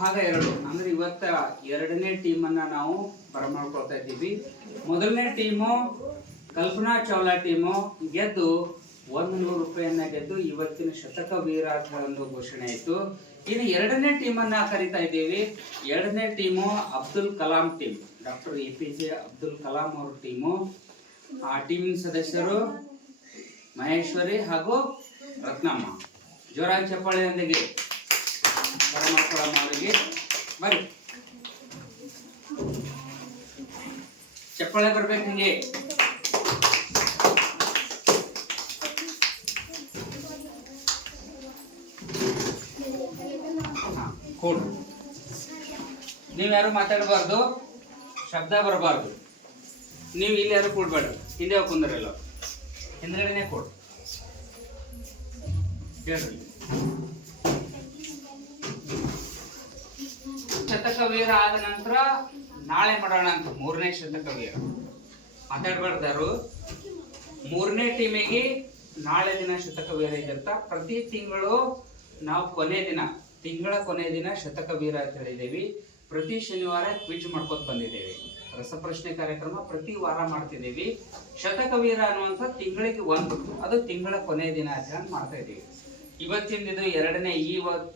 ಭಾಗ 2 ಅಂದ್ರೆ ಇವತ್ತ ಎರಡನೇ ಟೀಮ್ ಅನ್ನ ನಾವು ಬರಮಾಡ್ಕೊಳ್ತಾ ಇದ್ದೀವಿ. ಮೊದಲನೇ ಟೀಮು ಕಲ್ಪನಾ ಚಾವ್ಲಾ ಟೀಮು ಗೆದ್ದು 100 ರೂಪಾಯಿಯನ್ನ ಗೆದ್ದು ಇವತ್ತಿನ ಶತಕ ವೀರ ಅಂತ ಘೋಷಣೆ ಆಯಿತು. ಇನ್ನು ಎರಡನೇ ಟೀಮ್ ಅನ್ನ ಕರಿತಾ ಇದ್ದೀವಿ. ಎರಡನೇ team Abdul Kalam team, doctor APJ Abdul Kalam ಅವ್ರ ಟೀಮು. ಆ ಟೀಮಿನ ಸದಸ್ಯರು ಮಹೇಶ್ವರಿ ಹಾಗೂ ರತ್ನಮ್ಮ. ಜೋರಾಗಿ ಚಪ್ಪಾಳೆಯೊಂದಿಗೆ ಬರಮಾಡ್ಕೊಳ್ಳೋಣ ಅವರಿಗೆ. ಬರ್ರಿ, ಚಪ್ಪಾಳೆ ಬರ್ಬೇಕು ಹಿಂಗೆ. ಕೊಡು. ನೀವ್ಯಾರು ಮಾತಾಡಬಾರ್ದು, ಶಬ್ದ ಬರಬಾರ್ದು. ನೀವು ಇಲ್ಲಿ ಯಾರು ಕೊಡ್ಬೇಡ್ರಿ, ಹಿಂದೆ ಕುಂದ್ರಲ್ಲ, ಹಿಂದ್ಗಡೆನೆ ಕೊಡು. ಹೇಳ್ರಿ. ಶತಕ ವೀರ ಆದ ನಂತರ ನಾಳೆ ಮಾಡೋಣ ಅಂತ ಮೂರನೇ ಶತಕ ವೀರ. ಮಾತಾಡಬಾರ್ದಾರು. ಮೂರನೇ ಟೀಮಿಗೆ ನಾಳೆ ದಿನ ಶತಕ ವೀರ ಇದ್ದಂತ. ಪ್ರತಿ ತಿಂಗಳು ನಾವು ತಿಂಗಳ ಕೊನೆ ದಿನ ಶತಕ ವೀರ ಅಂತ ಹೇಳಿದ್ದೇವೆ. ಪ್ರತಿ ಶನಿವಾರ ಕ್ವಿಜ್ ಮಾಡ್ಕೊತ ಬಂದಿದ್ದೇವೆ. ರಸಪ್ರಶ್ನೆ ಕಾರ್ಯಕ್ರಮ ಪ್ರತಿ ವಾರ ಮಾಡ್ತಿದ್ದೇವೆ. ಶತಕ ವೀರ ಅನ್ನುವಂಥ ತಿಂಗಳಿಗೆ ಒಂದು, ಅದು ತಿಂಗಳ ಕೊನೆ ದಿನ ಅಂತ ಮಾಡ್ತಾ ಇದ್ದೀವಿ. ಇವತ್ತಿಂದು ಎರಡನೇ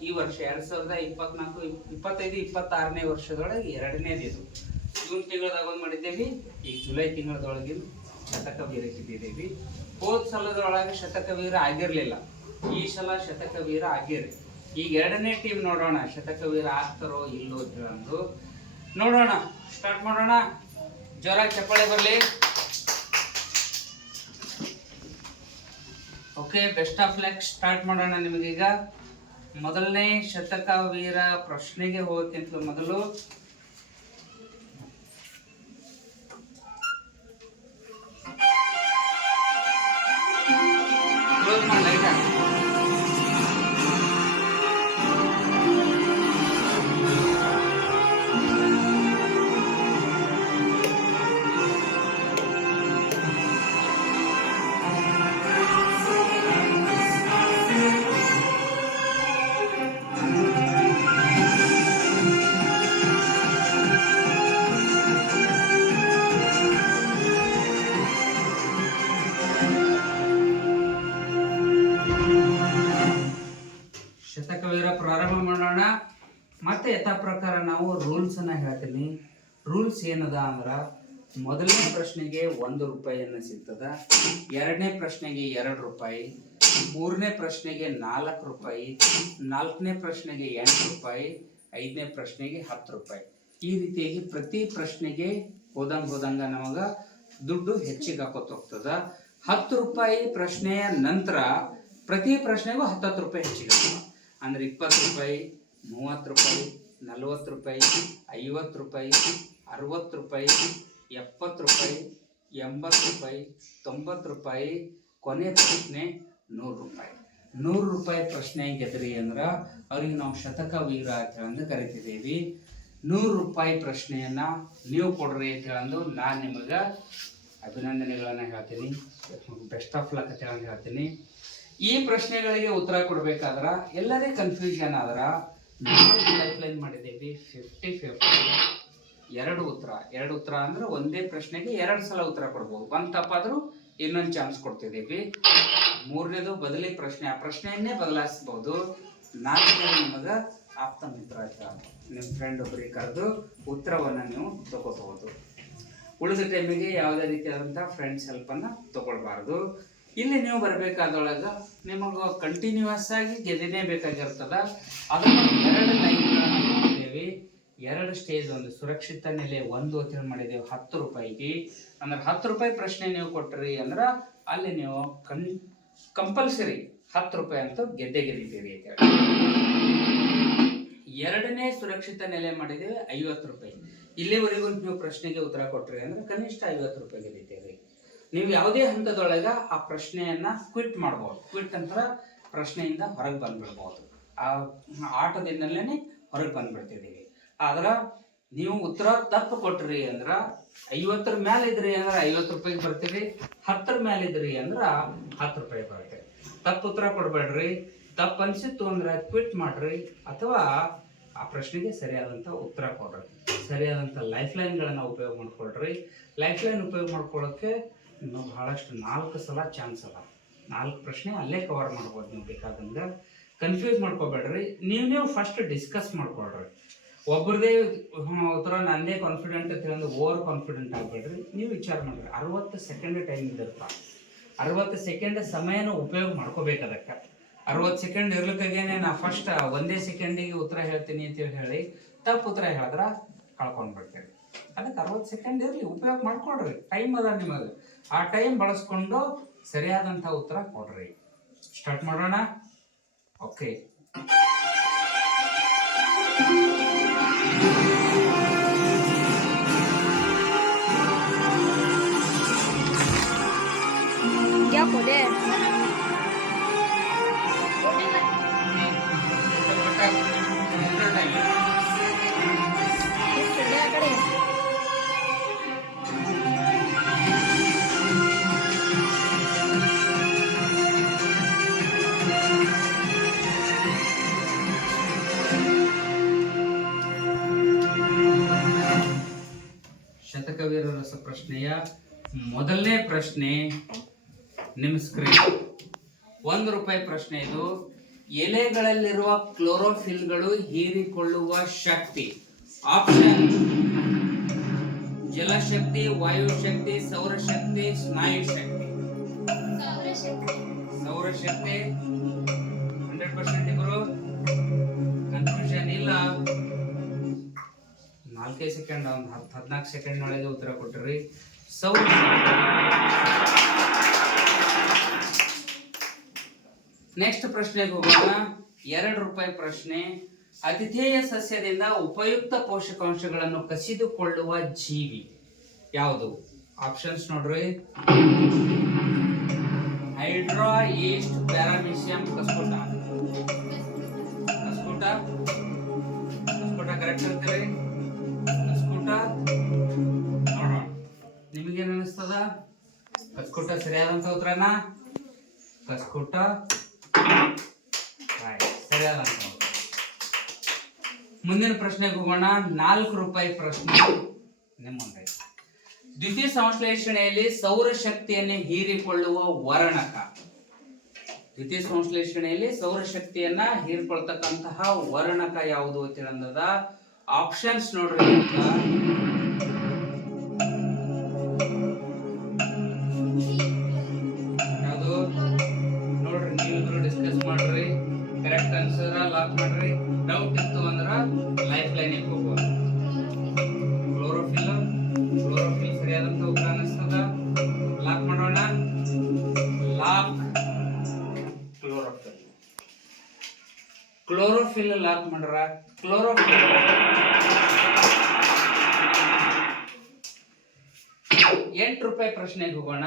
ಈ ವರ್ಷ 2024-25-26ನೇ ವರ್ಷದೊಳಗೆ ಎರಡನೇದಿದು. ಜೂನ್ ತಿಂಗಳದಾಗ ಒಂದು ಮಾಡಿದ್ದೇವೆ. ಈಗ ಜುಲೈ ತಿಂಗಳದೊಳಗಿನ ಶತಕ ವೀರ ಇಟ್ಟಿದ್ದೇವೆ. ಹೋದ ಸಲದೊಳಗೆ ಶತಕ ವೀರ ಆಗಿರ್ಲಿಲ್ಲ, ಈ ಸಲ ಶತಕ ವೀರ ಆಗಿರಿ. ಈಗ ಎರಡನೇ ಟೀಮ್ ನೋಡೋಣ ಶತಕ ವೀರ ಆಗ್ತಾರೋ ಇಲ್ಲೋ ಅಂತ ನೋಡೋಣ. ಸ್ಟಾರ್ಟ್ ಮಾಡೋಣ. ಜೋರಾಗಿ ಚಪ್ಪಾಳೆ ಬರಲಿ. Okay, best of luck. Start ಮಾಡೋಣ. ನಿಮಗೀಗ ಮೊದಲನೇ ಶತಕ ವೀರ ಪ್ರಶ್ನೆಗೆ ಹೋಗೋಕ್ಕಿಂತ ಮೊದಲು ಕ್ಲೋಸ್ ಮಾಡಿ ಲೈಟ್ ಹಾಕಿ. ಪ್ರಾರಂಭ ಮಾಡೋಣ. ಮತ್ತೆ ಯಥಾ ಪ್ರಕಾರ ನಾವು ರೂಲ್ಸ್ ಅನ್ನ ಹೇಳ್ತೀನಿ. ರೂಲ್ಸ್ ಏನದ ಅಂದ್ರ, ಮೊದಲನೇ ಪ್ರಶ್ನೆಗೆ 1 ರೂಪಾಯಿಯನ್ನ ಸಿಗ್ತದ, ಎರಡನೇ ಪ್ರಶ್ನೆಗೆ 2 ರೂಪಾಯಿ, ಮೂರನೇ ಪ್ರಶ್ನೆಗೆ 4 ರೂಪಾಯಿ, ನಾಲ್ಕನೇ ಪ್ರಶ್ನೆಗೆ 8 ರೂಪಾಯಿ, ಐದನೇ ಪ್ರಶ್ನೆಗೆ 10 ರೂಪಾಯಿ. ಈ ರೀತಿಯಾಗಿ ಪ್ರತಿ ಪ್ರಶ್ನೆಗೆ ಹೋದಂಗ ನಮಗ ದುಡ್ಡು ಹೆಚ್ಚಿಗೆ ಹಾಕೋತ ಹೋಗ್ತದ. 10 ರೂಪಾಯಿ ಪ್ರಶ್ನೆಯ ನಂತರ ಪ್ರತಿ ಪ್ರಶ್ನೆಗೂ 10 ರೂಪಾಯಿ ಹೆಚ್ಚಿಗೆ ಅಂದ್ರೆ 20 ರೂಪಾಯಿ, 30 ರೂಪಾಯಿ, 40 ರೂಪಾಯಿ, 50 ರೂಪಾಯಿ, 60 ರೂಪಾಯಿ, 70 ರೂಪಾಯಿ, 80 ರೂಪಾಯಿ, 90 ರೂಪಾಯಿ, ಕೊನೆ ಪ್ರಶ್ನೆ 100 ರೂಪಾಯಿ. 100 ರೂಪಾಯಿ ಪ್ರಶ್ನೆ ಗೆದ್ರಿ ಅಂದ್ರ ಅವ್ರಿಗೆ ನಾವು ಶತಕ ವೀರ ಅಂತ ಹೇಳಂದು ಕರಿತಿದ್ದೀವಿ. 100 ರೂಪಾಯಿ ಪ್ರಶ್ನೆಯನ್ನ ನೀವು ಕೊಡ್ರಿ ಅಂತ ಹೇಳಂದು ನಾನು ನಿಮಗೆ ಅಭಿನಂದನೆಗಳನ್ನ ಹೇಳ್ತೀನಿ. ಬೆಸ್ಟ್ ಆಫ್ ಲಕ್ ಅಂತ ಹೇಳಂದು ಹೇಳ್ತೀನಿ. ಈ ಪ್ರಶ್ನೆಗಳಿಗೆ ಉತ್ತರ ಕೊಡ್ಬೇಕಾದ್ರ ಎಲ್ಲರೇ ಕನ್ಫ್ಯೂಷನ್ ಆದ್ರ 4 ಲೈಫ್ ಲೈನ್ ಮಾಡಿದ್ದೇವೆ. 50-50 ಎರಡು ಉತ್ತರ ಅಂದ್ರೆ ಒಂದೇ ಪ್ರಶ್ನೆಗೆ 2 ಸಲ ಉತ್ತರ ಕೊಡ್ಬೋದು. ಒಂದು ತಪ್ಪಾದ್ರೂ ಇನ್ನೊಂದು ಚಾನ್ಸ್ ಕೊಡ್ತಿದ್ದೀವಿ. ಮೂರನೇದು ಬದಲಿ ಪ್ರಶ್ನೆ, ಆ ಪ್ರಶ್ನೆಯನ್ನೇ ಬದಲಾಯಿಸಬಹುದು. ನಾಲ್ಕನೇದು ನಿಮಗ ಆಪ್ತ ಮಿತ್ರ ನಿಮ್ಮ ಫ್ರೆಂಡ್ ಒಬ್ಬರಿಗೆ ಕರೆದು ಉತ್ತರವನ್ನ ನೀವು ತಗೋಬಹುದು. ಉಳಿದ ಟೈಮಿಗೆ ಯಾವುದೇ ರೀತಿಯಾದಂಥ ಫ್ರೆಂಡ್ಸ್ ಹೆಲ್ಪನ್ನು ತಗೊಳ್ಬಾರ್ದು. ಇಲ್ಲಿ ನೀವು ಬರಬೇಕಾದೊಳಗ ನಿಮಗೆ ಕಂಟಿನ್ಯೂಸ್ ಆಗಿ ಗೆದ್ದೇ ಬೇಕಾಗಿರ್ತದ. ಅದನ್ನು 2 ಲೈನ್ಗಳನ್ನು ಮಾಡಿದ್ದೇವೆ. 2 ಸ್ಟೇಜ್, ಒಂದು ಸುರಕ್ಷಿತ ನೆಲೆ 1 ಅಂತ ಹೇಳಿ ಮಾಡಿದ್ದೇವೆ 10 ರೂಪಾಯಿಗೆ. ಅಂದ್ರೆ 10 ರೂಪಾಯಿ ಪ್ರಶ್ನೆ ನೀವು ಕೊಟ್ರಿ ಅಂದ್ರೆ ಅಲ್ಲಿ ನೀವು ಕಂಪಲ್ಸರಿ 10 ರೂಪಾಯಿ ಅಂತ ಗೆದ್ದಿದ್ದೀರಿ ಅಂತ ಹೇಳಿ. 2ನೇ ಸುರಕ್ಷಿತ ನೆಲೆ ಮಾಡಿದ್ದೇವೆ 50 ರೂಪಾಯಿ. ಇಲ್ಲಿವರೆಗೂ ನೀವು ಪ್ರಶ್ನೆಗೆ ಉತ್ತರ ಕೊಟ್ರಿ ಅಂದ್ರೆ ಕನಿಷ್ಠ 50 ರೂಪಾಯಿ ಗೆದ್ದಿದ್ದೀರಿ. ನೀವು ಯಾವುದೇ ಹಂತದೊಳಗ ಆ ಪ್ರಶ್ನೆಯನ್ನ ಕ್ವಿಟ್ ಮಾಡ್ಬೋದು. ಕ್ವಿಟ್ ಅಂತ ಪ್ರಶ್ನೆಯಿಂದ ಹೊರಗೆ ಬಂದ್ಬಿಡ್ಬೋದು. ಆ ಆಟದಿಂದಲೇ ಹೊರಗೆ ಬಂದ್ಬಿಡ್ತಿದ್ದೀವಿ. ಆದ್ರ ನೀವು ಉತ್ತರ ತಪ್ಪು ಕೊಟ್ರಿ ಅಂದ್ರ 50ರ ಮೇಲೆ ಇದ್ರಿ ಅಂದ್ರೆ 50 ರೂಪಾಯಿಗೆ ಬರ್ತೀರಿ. 10ರ ಮೇಲೆ ಇದ್ರಿ ಅಂದ್ರ 10 ರೂಪಾಯಿ ಬರುತ್ತೆ. ತಪ್ಪು ಉತ್ತರ ಕೊಡ್ಬೇಡ್ರಿ. ತಪ್ಪು ಅನ್ಸಿತ್ತು ಅಂದ್ರೆ ಕ್ವಿಟ್ ಮಾಡ್ರಿ, ಅಥವಾ ಆ ಪ್ರಶ್ನೆಗೆ ಸರಿಯಾದಂಥ ಉತ್ತರ ಕೊಡ್ರಿ. ಸರಿಯಾದಂಥ ಲೈಫ್ ಲೈನ್ಗಳನ್ನು ಉಪಯೋಗ ಮಾಡ್ಕೊಳ್ರಿ. ಲೈಫ್ ಲೈನ್ ಉಪಯೋಗ ಮಾಡ್ಕೊಳ್ಳೋಕ್ಕೆ ನೀವು ಬಹಳಷ್ಟು 4 ಸಲ ಚಾನ್ಸ್ ಅದ. 4 ಪ್ರಶ್ನೆ ಅಲ್ಲೇ ಕವರ್ ಮಾಡ್ಬೋದು ನೀವು ಬೇಕಾದಂಗೆ. ಕನ್ಫ್ಯೂಸ್ ಮಾಡ್ಕೋಬೇಡ್ರಿ. ನೀವು ಫಸ್ಟ್ ಡಿಸ್ಕಸ್ ಮಾಡ್ಕೊಳ್ರಿ. ಒಬ್ಬರದೇ ಉತ್ತರ ನಂದೇ ಕಾನ್ಫಿಡೆಂಟ್ ಅಂತ ಹೇಳಿ ಓವರ್ ಕಾನ್ಫಿಡೆಂಟ್ ಆಗಬೇಡ್ರಿ. ನೀವು ವಿಚಾರ ಮಾಡ್ರಿ. 60 ಸೆಕೆಂಡ್ ಟೈಮ್ ಇದಿರ್ತಾ, 60 ಸೆಕೆಂಡ್ ಸಮಯನ ಉಪಯೋಗ ಮಾಡ್ಕೋಬೇಕು. ಅದಕ್ಕೆ 60 ಸೆಕೆಂಡ್ ಇರ್ಲಿಕ್ಕಾಗೇನೆ ನಾ ಫಸ್ಟ್ 1 ಸೆಕೆಂಡಿಗೆ ಉತ್ತರ ಹೇಳ್ತೀನಿ ಅಂತೇಳಿ ಹೇಳಿ ತಪ್ಪು ಉತ್ತರ ಹೇಳಿದ್ರೆ ಕಳ್ಕೊಂಡ್ಬಿಡ್ತೇವೆ. ಅದಕ್ಕೆ 60 ಸೆಕೆಂಡ್ ಇರಲಿ, ಉಪಯೋಗ ಮಾಡ್ಕೊಡ್ರಿ. ಟೈಮ್ ಅದ ನಿಮಗೆ. ಆ ಟೈಮ್ ಬಳಸ್ಕೊಂಡು ಸರಿಯಾದಂಥ ಉತ್ತರ ಕೊಡ್ರಿ. ಸ್ಟಾರ್ಟ್ ಮಾಡೋಣ. ಓಕೆ, क्या बोले ಶತಕವೀರ ರಸ ಪ್ರಶ್ನೆಯ ಮೊದಲನೇ ಪ್ರಶ್ನೆ ನಿಮ್ಮ ಸ್ಕ್ರೀನ್. 1 ರೂಪಾಯಿ ಪ್ರಶ್ನೆ ಇದು. ಎಲೆಗಳಲ್ಲಿರುವ ಕ್ಲೋರೋಫಿಲ್ಗಳು ಹೀರಿಕೊಳ್ಳುವ ಶಕ್ತಿ. ಆಪ್ಷನ್: ಜಲಶಕ್ತಿ, ವಾಯುಶಕ್ತಿ, ಸೌರಶಕ್ತಿ, ಸ್ನಾಯು ಶಕ್ತಿ. ಸೌರಶಕ್ತಿ 100% ಇಬ್ರು ಕನ್ಫ್ಯೂಷನ್ ಇಲ್ಲ. 4 ಸೆಕೆಂಡ್, ಒಂದು 14 ಸೆಕೆಂಡ್ ಒಳಗೆ ಉತ್ತರ ಕೊಟ್ಟರಿ. ನೆಕ್ಸ್ಟ್ ಪ್ರಶ್ನೆಗೆ ಹೋಗೋಣ. 2 ರೂಪಾಯಿ ಪ್ರಶ್ನೆ. ಅತಿಥೇಯ ಸಸ್ಯದಿಂದ ಉಪಯುಕ್ತ ಪೋಷಕಾಂಶಗಳನ್ನು ಕಸಿದುಕೊಳ್ಳುವ ಜೀವಿ ಯಾವುದು? ಆಪ್ಷನ್ಸ್ ನೋಡ್ರಿ: hydra, yeast, paramecium, cuscuta. Cuscuta correct ಅಂತೀರಿ? ಕಸ್ಕುಟ ನೋಡೋಣ, ನಿಮಗೇನು ಅನಿಸ್ತದ? ಕಸ್ಕುಟ ಸರಿಯಾದಂತ ಉತ್ತರನಾ? ಕಸ್ಕುಟ ಸರಿಯಾದಂತ. ಮುಂದಿನ ಪ್ರಶ್ನೆಗೆ ಹೋಗೋಣ. 4 ರೂಪಾಯಿ ಪ್ರಶ್ನೆ ನಿಮ್ಮ ಮುಂದೆ. ದ್ವಿತೀಯ ಸಂಶ್ಲೇಷಣೆಯಲ್ಲಿ ಸೌರಶಕ್ತಿಯನ್ನು ಹೀರಿಕೊಳ್ಳುವ ವರ್ಣಕ. ದ್ವಿತೀಯ ಸಂಶ್ಲೇಷಣೆಯಲ್ಲಿ ಸೌರಶಕ್ತಿಯನ್ನ ಹೀರಿಕೊಳ್ತಕ್ಕಂತಹ ವರ್ಣಕ ಯಾವುದು ಅಂತ ಹೇಳಂದದ. ಆಪ್ಷನ್ಸ್ ನೋಡ್ರಿ. ಯಾವುದು ನೋಡ್ರಿ, ನೀವಿಬ್ರು ಡಿಸ್ಕಸ್ ಮಾಡ್ರಿ. ಕರೆಕ್ಟ್ ಆನ್ಸರ್ ಲಾಕ್ ಮಾಡ್ರಿ. ಡೌಟ್ ಇತ್ತು ಅಂದ್ರ ಲೈಫ್ ಲೈನ್ ಹೋಗ್ಬೋದು. ಕ್ಲೋರೋಫಿಲ್ ಸರಿಯಾದಂತ ಉತ್ತರ ಅನಿಸ್ತದ. ಲಾಕ್ ಮಾಡೋಣ. ಲಾಕ್. ಕ್ಲೋರೋಫಿಲ್ ಲಾಕ್ ಮಾಡ್ರ. ಕ್ಲೋರೋಫಿಲ್ 8 ರೂಪಾಯಿ ಪ್ರಶ್ನೆಗೆ ಹೋಗೋಣ.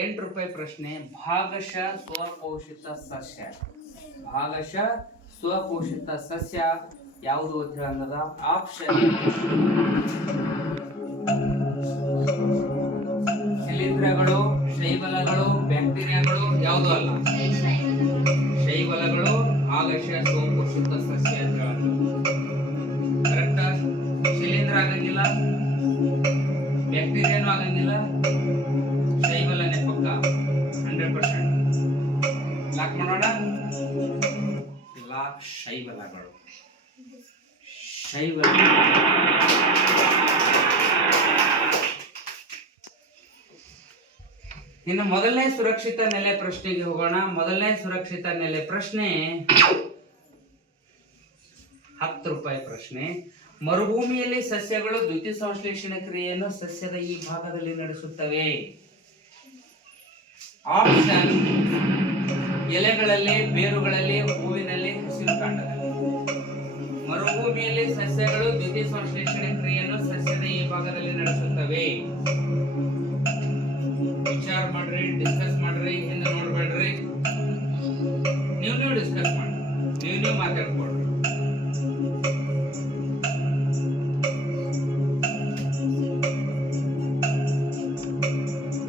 8 ರೂಪಾಯಿ ಪ್ರಶ್ನೆ. ಭಾಗಶಃ ಸ್ವಪೋಷಿತ ಸಸ್ಯ. ಭಾಗಶಃ ಸ್ವಪೋಷಿತ ಸಸ್ಯ ಯಾವುದು ಅಂತ ಹೇಳಂದದ. ಆಪ್ಷನ್: ಶಿಲೀಂಧ್ರಗಳು, ಶೈವಲಗಳು, ಬ್ಯಾಕ್ಟೀರಿಯಾಗಳು. ಯಾವುದು ಅಲ್ಲ. ಶೈವಲಗಳು ಭಾಗಶಃ ಸ್ವಪೋಷಿತ ಸಸ್ಯ ಅಂತ ಕರೆಕ್ಟ್. ಶಿಲೀಂಧ್ರ ಆಗಂಗಿಲ್ಲ, ಬ್ಯಾಕ್ಟೀರಿಯಾನು ಆಗಂಗಿಲ್ಲ, ಶೈವಲನೆ ಪಕ್ಕ 100%. ಲಾಕ್ ಮಾಡೋಣ. ಲಾಕ್. ಶೈವಲಗಳು. ಶೈವಲ ಇನ್ನು ಮೊದಲನೇ ಸುರಕ್ಷಿತ ನೆಲೆ ಪ್ರಶ್ನೆಗೆ ಹೋಗೋಣ. ಮೊದಲನೇ ಸುರಕ್ಷಿತ ನೆಲೆ ಪ್ರಶ್ನೆ 10 ರೂಪಾಯಿ ಪ್ರಶ್ನೆ. ಮರುಭೂಮಿಯಲ್ಲಿ ಸಸ್ಯಗಳು ದ್ವಿತೀಯ ಸಂಶ್ಲೇಷಣೆ ಕ್ರಿಯೆಯನ್ನು ಸಸ್ಯದ ಈ ಭಾಗದಲ್ಲಿ ನಡೆಸುತ್ತವೆ. ಆಪ್ಷನ್: ಎಲೆಗಳಲ್ಲಿ, ಬೇರುಗಳಲ್ಲಿ, ಹೂವಿನಲ್ಲಿ, ಹಸಿರು ಕಾಂಡದಲ್ಲಿ. ಮರುಭೂಮಿಯಲ್ಲಿ ಸಸ್ಯಗಳು ದ್ವಿತೀಯ ಸಂಶ್ಲೇಷಣೆ ಕ್ರಿಯೆಯನ್ನು ಸಸ್ಯದ ಈ ಭಾಗದಲ್ಲಿ ನಡೆಸುತ್ತವೆ. ವಿಚಾರ ಮಾಡ್ರಿ, ಡಿಸ್ಕಸ್ ಮಾಡ್ರಿ, ಹಿಂದೆ ನೋಡ್ಬೇಡ್ರಿ. ನೀವು ಡಿಸ್ಕಸ್ ಮಾಡ್ರಿ, ನೀವು ಮಾತಾಡ್ಕೊಡ್ರಿ.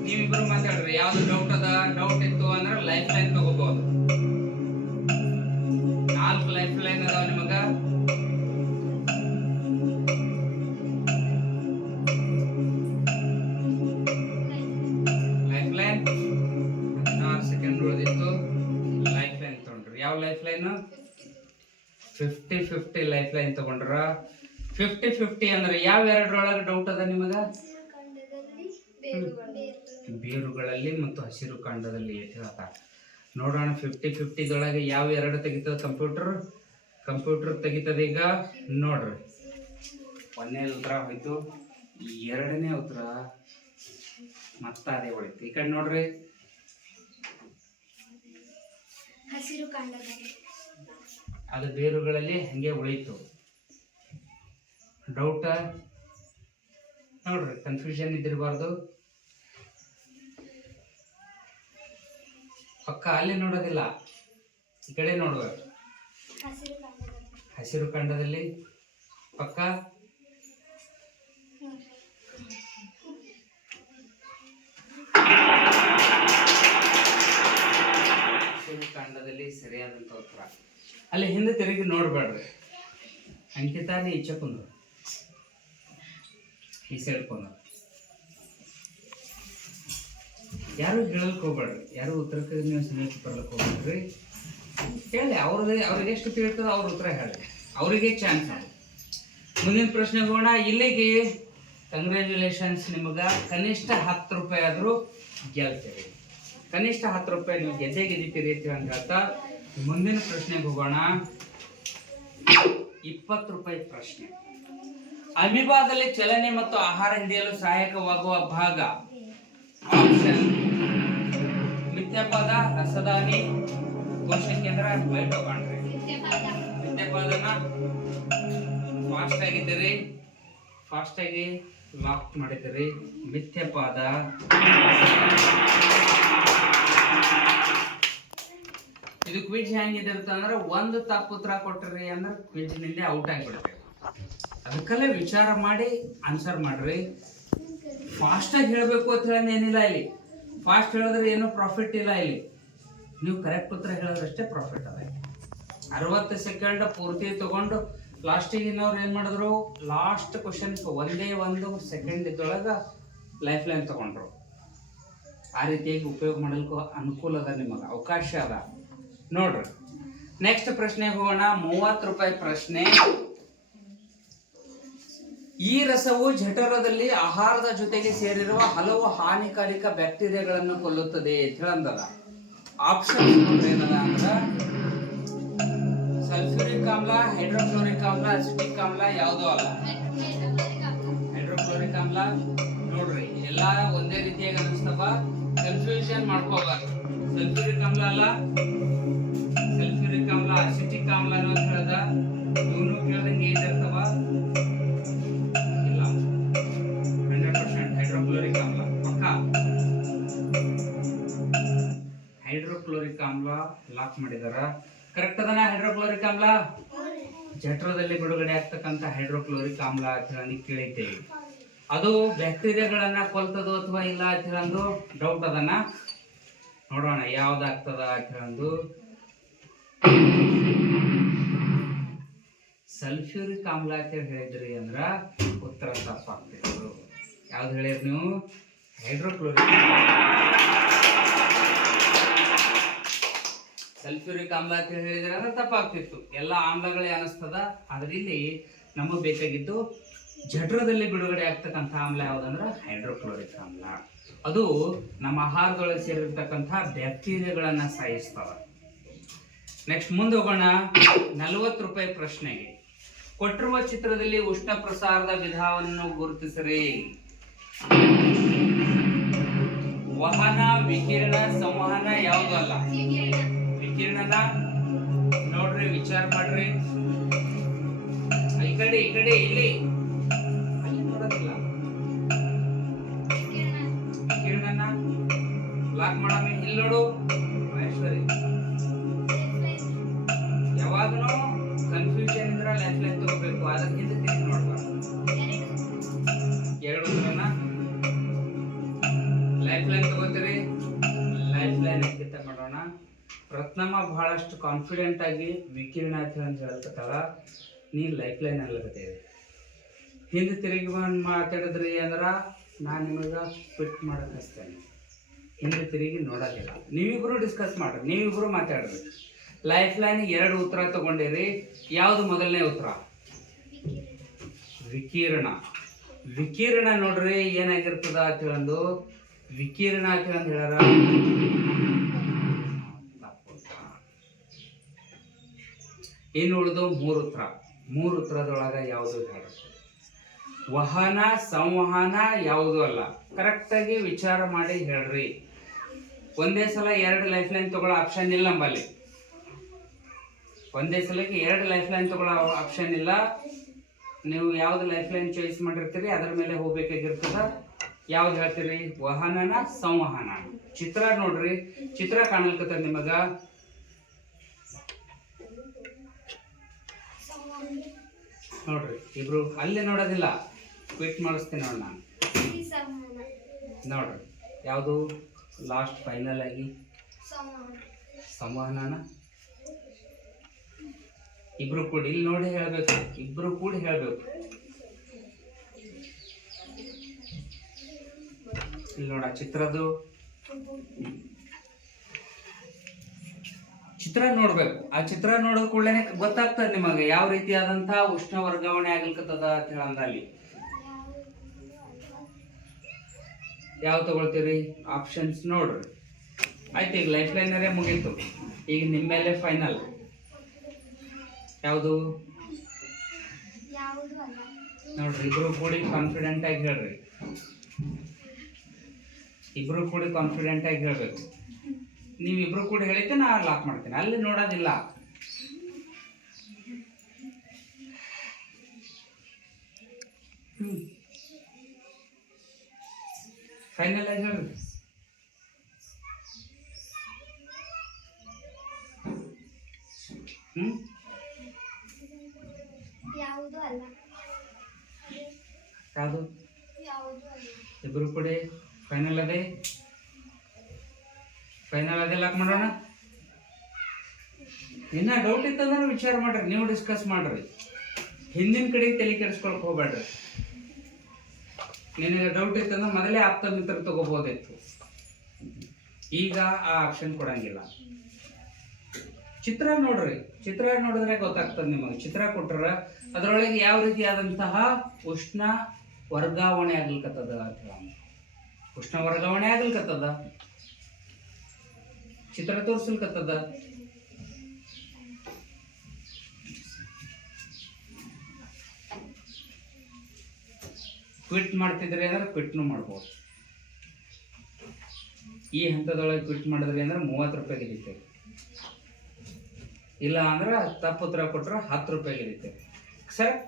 ನೀವಿಬ್ರು ಮಾತಾಡ್ರಿ. ಯಾವ್ದು ಡೌಟ್ ಅದ? ಡೌಟ್ ಇತ್ತು ಅಂದ್ರೆ ಲೈಫ್ ಲೈನ್ ತಗೋಬಹುದು. 4 ಲೈಫ್ ಲೈನ್ ಅದಾವ ನಿಮಗ. 50-50 ಲೈಫ್ ಲೈನ್ ತಗೊಂಡ್ರ 50-50 ಅಂದ್ರೆ ಯಾವ ಎರಡರೊಳಗೆ ಡೌಟ್ ಅದ ನಿಮಗ? ಬೇರುಗಳಲ್ಲಿ ಮತ್ತು ಹಸಿರು ಕಾಂಡದಲ್ಲಿ ಹೇಳ್ತಾರೆ. ನೋಡೋಣ 50-50 ಯಾವ ಎರಡು ತೆಗಿತದ ಕಂಪ್ಯೂಟರ್ ತೆಗಿತದ. ಈಗ ನೋಡ್ರಿ, ಒಂದನೇ ಉತ್ತರ ಹೋಯ್ತು, ಎರಡನೇ ಉತ್ತರ ಮತ್ತ ಅದೇ ಉಳಿತು. ಈ ಕಡೆ ನೋಡ್ರಿ, ಹಸಿರು ಕಾಂಡದಲ್ಲಿ ಅದು ಬೇರುಗಳಲ್ಲಿ ಹಂಗೆ ಉಳಿತು. ಡೌಟ್ ನೋಡ್ರಿ, ಕನ್ಫ್ಯೂಷನ್ ಇದ್ದಿರಬಾರ್ದು. ಪಕ್ಕ ಅಲ್ಲಿ ನೋಡೋದಿಲ್ಲ, ಈ ಕಡೆ ನೋಡ್ಬೇಕು. ಹಸಿರು ಕಾಂಡದಲ್ಲಿ ಪಕ್ಕ ಹಸಿರು ಕಾಂಡದಲ್ಲಿ ಸರಿಯಾದಂತ ಉತ್ತರ. ಅಲ್ಲಿ ಹಿಂದೆ ತಿರುಗಿ ನೋಡ್ಬೇಡ್ರಿ. ಅಂಕಿತ ಅಲ್ಲಿ ಈಚೆ ಕುಂದ್ರು, ಈ ಸೈಡ್ ಕುಂದ್ರು. ಯಾರು ಹೇಳಕ್ ಹೋಗ್ಬೇಡ್ರಿ, ಯಾರು ಉತ್ತರಕ್ಕೆ ನೀವು ಸಮಯಕ್ಕೆ ಬರ್ಲಕ್ಕೆ ಹೋಗ್ಬೇಡ್ರಿ. ಹೇಳಿ, ಅವ್ರಿಗೆ ಎಷ್ಟು ತಿಳ್ತದ ಅವ್ರ ಉತ್ತರ ಹೇಳಿ, ಅವರಿಗೆ ಚಾನ್ಸ್. ಮುಂದಿನ ಪ್ರಶ್ನೆ ಹೋಗೋಣ. ಇಲ್ಲಿಗೆ ಕಂಗ್ರ್ಯಾಚುಲೇಷನ್ಸ್, ನಿಮಗ ಕನಿಷ್ಠ 10 ರೂಪಾಯಿ ಆದರೂ ಗೆಲ್ತೀರಿ. ಕನಿಷ್ಠ 10 ರೂಪಾಯಿ ನೀವು ಗೆದ್ದಿತೀರಿ ಅಂತ ಹೇಳ್ತಾ ಮುಂದಿನ ಪ್ರಶ್ನೆಗೆ ಹೋಗೋಣ. 20 ರೂಪಾಯಿ ಪ್ರಶ್ನೆ. ಅಮೀಬಾದಲ್ಲಿ ಚಲನೆ ಮತ್ತು ಆಹಾರ ಹಿಡಿಯಲು ಸಹಾಯಕವಾಗುವ ಭಾಗ. ಆಪ್ಷನ್: ಮಿಥ್ಯಾಪಾದ, ರಸದಾನಿ, ಕೋಶ ಕೇಂದ್ರ, ಮೈಟೊಕಾಂಡ್ರಿಯ. ಮಿಥ್ಯಾಪಾದನ ಫಾಸ್ಟ್ ಆಗಿ ಲಾಕ್ ಮಾಡಿದಿರಿ. ಮಿಥ್ಯಾಪಾದ. ಇದು ಕ್ವಿಜ್ ಹೆಂಗಿದಿರುತ್ತೆ ಅಂದ್ರೆ, ಒಂದು ತಪ್ಪು ಉತ್ತರ ಕೊಟ್ರಿ ಅಂದ್ರೆ ಕ್ವಿಜ್ ನಿಂದ ಔಟ್ ಆಗಿಬಿಡ್ತೇವೆ. ಅದಕ್ಕೆಲ್ಲ ವಿಚಾರ ಮಾಡಿ ಆನ್ಸರ್ ಮಾಡ್ರಿ. ಫಾಸ್ಟಾಗಿ ಹೇಳಬೇಕು ಅಂತ ಹೇಳೋದು ಏನಿಲ್ಲ ಇಲ್ಲಿ. ಫಾಸ್ಟ್ ಹೇಳಿದ್ರೆ ಏನು ಪ್ರಾಫಿಟ್ ಇಲ್ಲ ಇಲ್ಲಿ. ನೀವು ಕರೆಕ್ಟ್ ಉತ್ತರ ಹೇಳಿದ್ರಷ್ಟೇ ಪ್ರಾಫಿಟ್ ಅದ. 60 ಸೆಕೆಂಡ್ ಪೂರ್ತಿ ತಗೊಂಡು ಲಾಸ್ಟಿಗೆ ಇನ್ನವ್ರು ಏನು ಮಾಡಿದ್ರು, ಲಾಸ್ಟ್ ಕ್ವಶನ್ ಒಂದೇ 1 ಸೆಕೆಂಡ್ ಇದ್ದೊಳಗೆ ಲೈಫ್ ಲೈನ್ ತಗೊಂಡ್ರು. ಆ ರೀತಿಯಾಗಿ ಉಪಯೋಗ ಮಾಡಲಿಕ್ಕೆ ಅನುಕೂಲ ಅದ, ನಿಮಗೆ ಅವಕಾಶ ಅದ. ನೋಡ್ರಿ, ನೆಕ್ಸ್ಟ್ ಪ್ರಶ್ನೆಗೆ ಹೋಗೋಣ. 30 ರೂಪಾಯಿ ಪ್ರಶ್ನೆ. ಈ ರಸವು ಜಠರದಲ್ಲಿ ಆಹಾರದ ಜೊತೆಗೆ ಸೇರಿರುವ ಹಲವು ಹಾನಿಕಾರಕ ಬ್ಯಾಕ್ಟೀರಿಯಾಗಳನ್ನು ಕೊಲ್ಲುತ್ತದೆ ಅಂತ ಹೇಳಂದದ. ಆಪ್ಷನ್ ಏನದ ಅಂದ್ರೆ, ಸಲ್ಫ್ಯೂರಿಕ್ ಆಮ್ಲ, ಹೈಡ್ರೋಕ್ಲೋರಿಕ್ ಆಮ್ಲ, ಅಸಿಟಿಕ್ ಆಮ್ಲ, ಯಾವುದೋ ಅಲ್ಲ. ಹೈಡ್ರೋಕ್ಲೋರಿಕ್ ಆಮ್ಲ. ನೋಡ್ರಿ, ಎಲ್ಲಾ ಒಂದೇ ರೀತಿಯಾಗಿ ಅನಿಸ್ತವ, ಕನ್ಫ್ಯೂಷನ್ ಮಾಡ್ಕೋಬಾರ್ದು. ಸಲ್ಫ್ಯೂರಿಕ್ ಆಮ್ಲ ಅಲ್ಲ, ಸಲ್ಫ್ಯೂರಿಕ್ ಆಮ್ಲ, ಅಸಿಟಿಕ್ ಆಮ್ಲ ಅಂತ ಹೇಳ್ದ. ಇವನು ಕೇಳ್ದಂಗೆ ಏನಿರ್ತವ, ಇಲ್ಲ 100% ಹೈಡ್ರೋಕ್ಲೋರಿಕ್ ಆಮ್ಲ ಪಕ್ಕ. ಹೈಡ್ರೋಕ್ಲೋರಿಕ್ ಆಮ್ಲ ಲಾಕ್ ಮಾಡಿದಾರ. ಕರೆಕ್ಟ್ ಅದನ್ನ ಹೈಡ್ರೋಕ್ಲೋರಿಕ್ ಆಮ್ಲ? ಜಠರದಲ್ಲಿ ಬಿಡುಗಡೆ ಆಗ್ತಕ್ಕಂಥ ಹೈಡ್ರೋಕ್ಲೋರಿಕ್ ಆಮ್ಲ ಅಂತ ಹೇಳಿ ಕೇಳಿದ್ದೇವೆ. ಅದು ಬ್ಯಾಕ್ಟೀರಿಯಾಗಳನ್ನ ಕೊಲ್ತದೋ ಅಥವಾ ಇಲ್ಲ ಅಂತ ಹೇಳಂದು ಡೌಟ್ ಅದನ್ನ. ನೋಡೋಣ ಯಾವ್ದಾಗ್ತದ ಅಂತ ಹೇಳಂದು. ಸಲ್ಫ್ಯೂರಿಕ್ ಆಮ್ಲ ಅಂತ ಹೇಳಿದ್ರಿ ಅಂದ್ರ ಉತ್ತರ ತಪ್ಪಾಗ್ತಿತ್ತು. ಯಾವ್ದು ಹೇಳಿರಿ ನೀವು? ಹೈಡ್ರೋಕ್ಲೋರಿಕ್. ಸಲ್ಫ್ಯೂರಿಕ್ ಆಮ್ಲ ಅಂತ ಹೇಳಿದ್ರೆ ಅಂದ್ರೆ ತಪ್ಪಾಗ್ತಿತ್ತು. ಎಲ್ಲ ಆಮ್ಲಗಳೇ ಅನಿಸ್ತದ. ಆದ್ರೆ ಇಲ್ಲಿ ನಮಗೆ ಬೇಕಾಗಿದ್ದು ಜಠರದಲ್ಲಿ ಬಿಡುಗಡೆ ಆಗ್ತಕ್ಕಂಥ ಆಮ್ಲ ಯಾವ್ದಂದ್ರೆ ಹೈಡ್ರೋಕ್ಲೋರಿಕ್ ಆಮ್ಲ. ಅದು ನಮ್ಮ ಆಹಾರದೊಳಗೆ ಸೇರಿರ್ತಕ್ಕಂಥ ಬ್ಯಾಕ್ಟೀರಿಯಾಗಳನ್ನ ಸಾಯಿಸ್ತವ. ನೆಕ್ಸ್ಟ್ ಮುಂದೆ ಹೋಗೋಣ. 40 ರೂಪಾಯಿ ಪ್ರಶ್ನೆಗೆ. ಕೊಟ್ಟಿರುವ ಚಿತ್ರದಲ್ಲಿ ಉಷ್ಣ ಪ್ರಸಾರದ ವಿಧಾನವನ್ನು ಗುರುತಿಸಿರಿ. ವಹನ, ವಿಕಿರಣ, ಸಂವಹನ ಯಾವುದು ಅಲ್ಲ. ವಿಕಿರಣನ ನೋಡ್ರಿ, ವಿಚಾರ ಮಾಡ್ರಿ. ಈ ಕಡೆ ಇಲ್ಲಿ ಅಲ್ಲಿ ನೋಡೋದಿಲ್ಲ. ವಿಕಿರಣನ ಲಾಕ್ ಮಾಡೋಣ. ಇಲ್ಲಿ ನೋಡು ಮಹೇಶ್ವರಿ, ಯಾವಾಗನು ಕನ್ಫ್ಯೂಷನ್ ಇದ್ರೆ ಲೈಫ್ ಲೈನ್ ತಗೋಬೇಕು. ಅದ್ರ ಹಿಂದೆ ತಿರುಗಿ ನೋಡ್ಬಾರ್ದು. ಎರಡು ಉತ್ತರನ ಲೈಫ್ ಲೈನ್ ತಗೋತೀರಿ. ಲೈಫ್ ಲೈನ್ ಅಂಕಿತ ಮಾಡೋಣ. ರತ್ನಮ್ಮ ಬಹಳಷ್ಟು ಕಾನ್ಫಿಡೆಂಟ್ ಆಗಿ ವಿಕಿರಣ ಅಂತ ಹೇಳ್ತಾಳ. ನೀ ಲೈಫ್ ಲೈನ್ ಅಲ್ಲಗತ್ತೇವೆ. ಹಿಂದೆ ತಿರುಗಿ ಬಂದು ಮಾತಾಡಿದ್ರಿ ಅಂದ್ರ ನಾನು ನಿಮಗೆ ಫಿಟ್ ಮಾಡಕ್ ಹಚ್ತೇನೆ. ಹಿಂದೆ ತಿರುಗಿ ನೋಡೋದಿಲ್ಲ. ನೀವಿಬ್ರು ಡಿಸ್ಕಸ್ ಮಾಡ್ರಿ, ನೀವಿಬ್ರು ಮಾತಾಡ್ರಿ. ಲೈಫ್ ಲೈನ್ 2 ಉತ್ತರ ತಗೊಂಡಿರಿ. ಯಾವುದು ಮೊದಲನೇ ಉತ್ತರ? ವಿಕಿರಣ. ವಿಕಿರಣ ನೋಡ್ರಿ ಏನಾಗಿರ್ತದ ಅಂತ ಹೇಳಂದು, ವಿಕಿರಣ ಅಂತ ಹೇಳಾರ. ಇನ್ನು ಉಳಿದು 3 ಉತ್ತರ. 3 ಉತ್ತರದೊಳಗ ಯಾವುದು ಹೇಳ? ವಹನ, ಸಂವಹನ ಯಾವುದು ಅಲ್ಲ. ಕರೆಕ್ಟ್ ಆಗಿ ವಿಚಾರ ಮಾಡಿ ಹೇಳ್ರಿ. ಒಂದೇ ಸಲ 2 ಲೈಫ್ ಲೈನ್ ತಗೊಳ್ಳೋ ಆಪ್ಷನ್ ಇಲ್ಲ ನಮ್ಮಲ್ಲಿ. ಒಂದೇ ಸಲಕ್ಕೆ 2 ಲೈಫ್ ಲೈನ್ ತಗೊಳ್ಳೋ ಆಪ್ಷನ್ ಇಲ್ಲ. ನೀವು ಯಾವ್ದು ಲೈಫ್ ಲೈನ್ ಚಾಯ್ಸ್ ಮಾಡಿರ್ತೀರಿ ಅದ್ರ ಮೇಲೆ ಹೋಗ್ಬೇಕಾಗಿರ್ತದ. ಯಾವ್ದು ಹೇಳ್ತೀರಿ? ವಹನನ, ಸಂವಹನ? ಚಿತ್ರ ನೋಡ್ರಿ, ಚಿತ್ರ ಕಾಣಲ್ಕತ್ತದ ನಿಮಗ. ನೋಡ್ರಿ ಇಬ್ರು ಅಲ್ಲಿ ನೋಡೋದಿಲ್ಲ, ಕ್ವಿಟ್ ಮಾಡಿಸ್ತೀನಿ ನೋಡಿ ನಾನು. ನೋಡ್ರಿ ಯಾವುದು ಲಾಸ್ಟ್ ಫೈನಲ್ ಆಗಿ? ಸಂವಹನನ. ಇಬ್ರು ಕೂಡಿ ಇಲ್ಲಿ ನೋಡಿ ಹೇಳ್ಬೇಕು, ಇಬ್ರು ಕೂಡಿ ಹೇಳ್ಬೇಕು. ಇಲ್ಲಿ ನೋಡ ಚಿತ್ರದ್ದು ಚಿತ್ರ ನೋಡ್ಬೇಕು. ಆ ಚಿತ್ರ ನೋಡಿದ ಕೂಡಲೇ ಗೊತ್ತಾಗ್ತದೆ ನಿಮಗೆ ಯಾವ ರೀತಿಯಾದಂತಹ ಉಷ್ಣ ವರ್ಗಾವಣೆ ಆಗ್ಲಿಕ್ಕತ್ತದ ಅಂತ ಹೇಳಂದ. ಅಲ್ಲಿ ಯಾವ ತಗೊಳ್ತೀರಿ? ಆಪ್ಷನ್ಸ್ ನೋಡ್ರಿ. ಆಯ್ತು, ಈಗ ಲೈಫ್ ಲೈನರೇ ಮುಗೀತು. ಈಗ ನಿಮ್ಮ ಮೇಲೆ ಫೈನಲ್ ಯಾವುದು? ನೋಡ್ರಿ ಇಬ್ರು ಕೂಡಿ ಕಾನ್ಫಿಡೆಂಟ್ ಆಗಿ ಹೇಳ್ರಿ. ಇಬ್ರು ಕೂಡಿ ಕಾನ್ಫಿಡೆಂಟ್ ಆಗಿ ಹೇಳ್ಬೇಕು. ನೀವಿಬ್ರು ಕೂಡ ಹೇಳಿದ್ದೆ ನಾ ಲಾಕ್ ಮಾಡ್ತೀನಿ. ಅಲ್ಲಿ ನೋಡೋದಿಲ್ಲ. ಫೈನಲ್ ಆಗಿ ಹೇಳ್ರಿ. ಯಾವುದು? ಇಬ್ರು ಕೂಡಿ ಫೈನಲ್ ಅದೇ. ಫೈನಲ್ ಅದೇ ಲಾಕ್ ಮಾಡೋಣ. ಇನ್ನ ಡೌಟ್ ಇತ್ತಂದ್ರೆ ವಿಚಾರ ಮಾಡ್ರಿ, ನೀವು ಡಿಸ್ಕಸ್ ಮಾಡ್ರಿ. ಹಿಂದಿನ ಕಡೆಗೆ ತಲೆ ಕೆಡಿಸ್ಕೊಳಕ್ ಹೋಗ್ಬೇಡ್ರಿ. ನಿನಗೆ ಡೌಟ್ ಇತ್ತಂದ್ರೆ ಮೊದಲೇ ಆಪ್ತ ಮಿತ್ರ ತಗೋಬಹುದಿತ್ತು. ಈಗ ಆ ಆಪ್ಷನ್ ಕೊಡಂಗಿಲ್ಲ. ಚಿತ್ರ ನೋಡ್ರಿ, ಚಿತ್ರ ನೋಡಿದ್ರೆ ಗೊತ್ತಾಗ್ತದೆ ನಿಮಗೆ. ಚಿತ್ರ ಕೊಟ್ರ ಅದರೊಳಗೆ ಯಾವ ರೀತಿಯಾದಂತಹ ಉಷ್ಣ ವರ್ಗಾವಣೆ ಆಗ್ಲಿಕ್ಕತ್ತದ ಅಂತ ಹೇಳ. ಉಷ್ಣ ವರ್ಗಾವಣೆ ಆಗ್ಲಿಕ್ಕತ್ತದ, ಚಿತ್ರ ತೋರಿಸ್ಲಿಕ್ಕತ್ತದ. ಕ್ವಿಟ್ ಮಾಡ್ತಿದ್ರಿ ಅಂದ್ರೆ ಕ್ವಿಟ್ನು ಮಾಡ್ಬೋದು. ಈ ಹಂತದೊಳಗೆ ಕ್ವಿಟ್ ಮಾಡಿದ್ರಿ ಅಂದ್ರೆ 30 ರೂಪಾಯಿ ಗೆಲ್ಲಿತೇವೆ. ಇಲ್ಲ ಅಂದ್ರೆ ತಪ್ಪು ಉತ್ತರ ಕೊಟ್ರೆ 10 ರೂಪಾಯಿ ಗೆಲ್ಲಿತೇವೆ.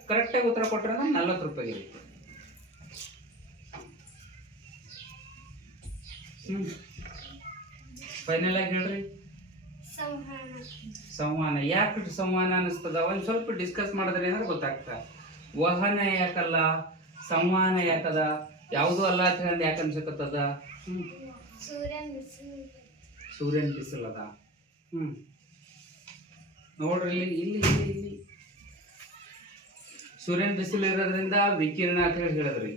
ಕರೆಕ್ಟಾಗಿ ಉತ್ತರ ಕೊಟ್ರೆ ಅಂದ್ರೆ 40 ರೂಪಾಯಿ ಗೆಲ್ಲಿತೇವೆ. ಫೈನಲ್ ಆಗಿ ಹೇಳ್ರಿ. ಸಂವಹನ. ಯಾಕೆ ಸಂವಹನ ಅನಿಸ್ತದ? ಒಂದ್ ಸ್ವಲ್ಪ ಡಿಸ್ಕಸ್ ಮಾಡಿದ್ರಿ ಅಂದ್ರೆ ಗೊತ್ತಾಗ್ತದ. ವಹನ ಯಾಕಲ್ಲ, ಸಂವಹನ ಯಾಕದ, ಯಾವುದು ಅಲ್ಲ ಅಂತ ಹೇಳಿ ಯಾಕೆ ಅನ್ಸಕತ್ತದ? ಸೂರ್ಯನ ಬಿಸಿಲದ. ನೋಡ್ರಿ ಇಲ್ಲಿ ಇಲ್ಲಿ ಇಲ್ಲಿ ಸೂರ್ಯನ ಬಿಸಿಲು ಇರೋದ್ರಿಂದ ವಿಕಿರಣ ಅಂತ ಹೇಳಿ ಹೇಳಿದ್ರಿ.